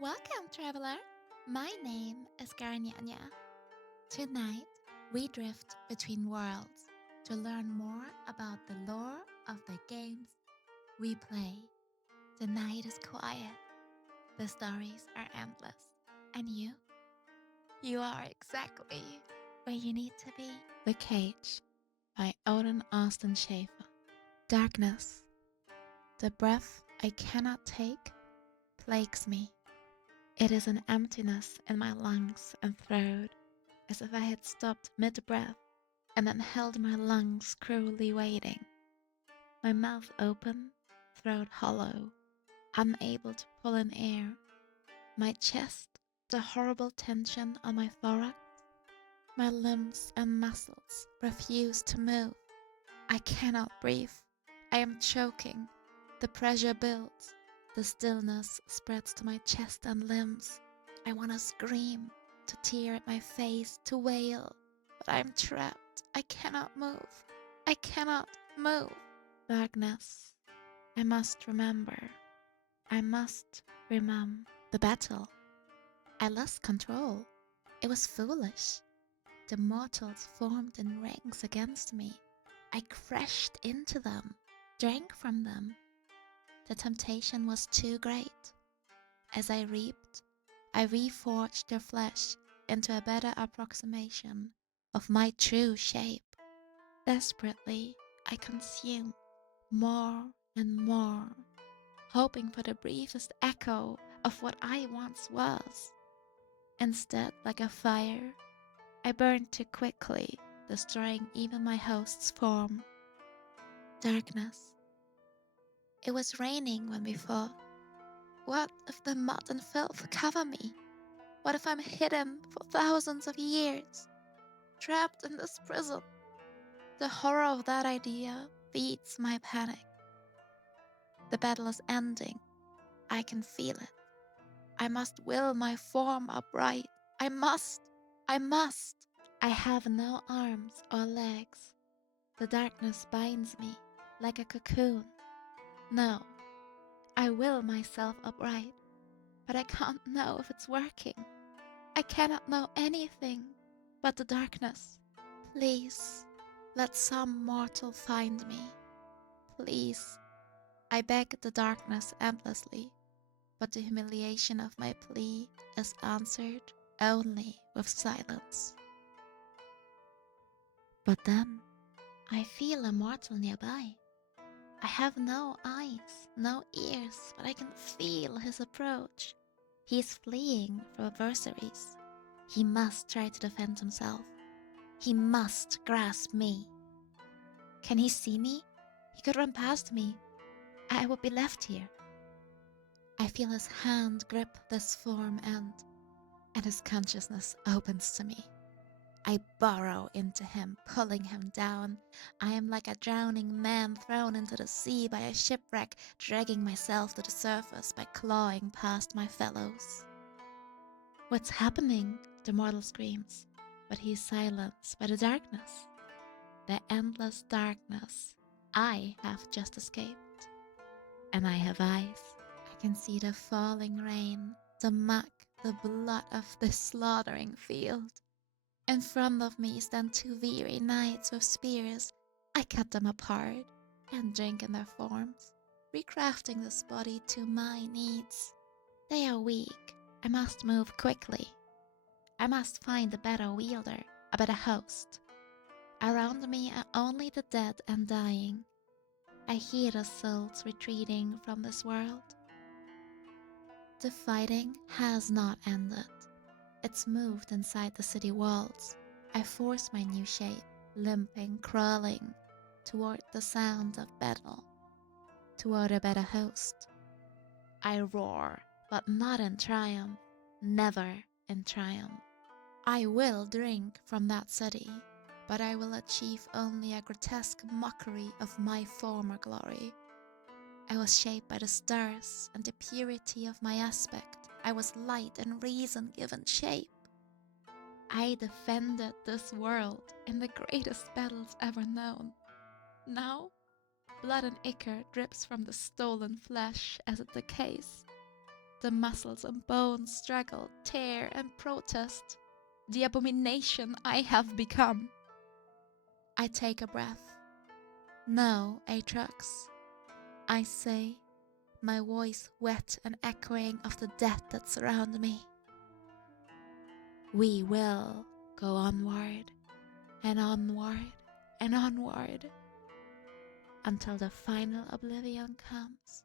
Welcome, traveler. My name is Garanyanya. Tonight, we drift between worlds to learn more about the lore of the games we play. The night is quiet, the stories are endless, and you are exactly where you need to be. The Cage by Odin Austin Schaefer. Darkness, the breath I cannot take, plagues me. It is an emptiness in my lungs and throat, as if I had stopped mid-breath and then held my lungs cruelly waiting. My mouth open, throat hollow, unable to pull in air. My chest, the horrible tension on my thorax. My limbs and muscles refuse to move. I cannot breathe. I am choking. The pressure builds. The stillness spreads to my chest and limbs. I want to scream, to tear at my face, to wail, but I'm trapped. I cannot move. I cannot move. Darkness. I must remember. I must remember the battle. I lost control. It was foolish. The mortals formed in ranks against me. I crashed into them, drank from them. The temptation was too great. As I reaped, I reforged their flesh into a better approximation of my true shape. Desperately, I consumed more and more, hoping for the briefest echo of what I once was. Instead, like a fire, I burned too quickly, destroying even my host's form. Darkness. It was raining when we fought. What if the mud and filth cover me? What if I'm hidden for thousands of years, trapped in this prison? The horror of that idea feeds my panic. The battle is ending. I can feel it. I must will my form upright. I must. I must. I have no arms or legs. The darkness binds me like a cocoon. No, I will myself upright, but I can't know if it's working. I cannot know anything but the darkness. Please, let some mortal find me. Please. I beg the darkness endlessly, but the humiliation of my plea is answered only with silence. But then, I feel a mortal nearby. I have no eyes, no ears, but I can feel his approach. He is fleeing from adversaries. He must try to defend himself. He must grasp me. Can he see me? He could run past me. I would be left here. I feel his hand grip this form and his consciousness opens to me. I burrow into him, pulling him down. I am like a drowning man thrown into the sea by a shipwreck, dragging myself to the surface by clawing past my fellows. What's happening? The mortal screams, but he is silenced by the darkness. The endless darkness I have just escaped. And I have eyes. I can see the falling rain, the muck, the blood of this slaughtering field. In front of me stand two weary knights with spears. I cut them apart and drink in their forms, recrafting this body to my needs. They are weak. I must move quickly. I must find a better wielder, a better host. Around me are only the dead and dying. I hear the souls retreating from this world. The fighting has not ended. It's moved inside the city walls. I force my new shape, limping, crawling, toward the sound of battle, toward a better host. I roar, but not in triumph, never in triumph. I will drink from that city, but I will achieve only a grotesque mockery of my former glory. I was shaped by the stars and the purity of my aspect. I was light and reason given shape. I defended this world in the greatest battles ever known. Now, blood and ichor drips from the stolen flesh as it decays. The muscles and bones struggle, tear, and protest. The abomination I have become. I take a breath. No, Aatrox. I say, my voice wet and echoing of the death that surround me. We will go onward and onward and onward until the final oblivion comes.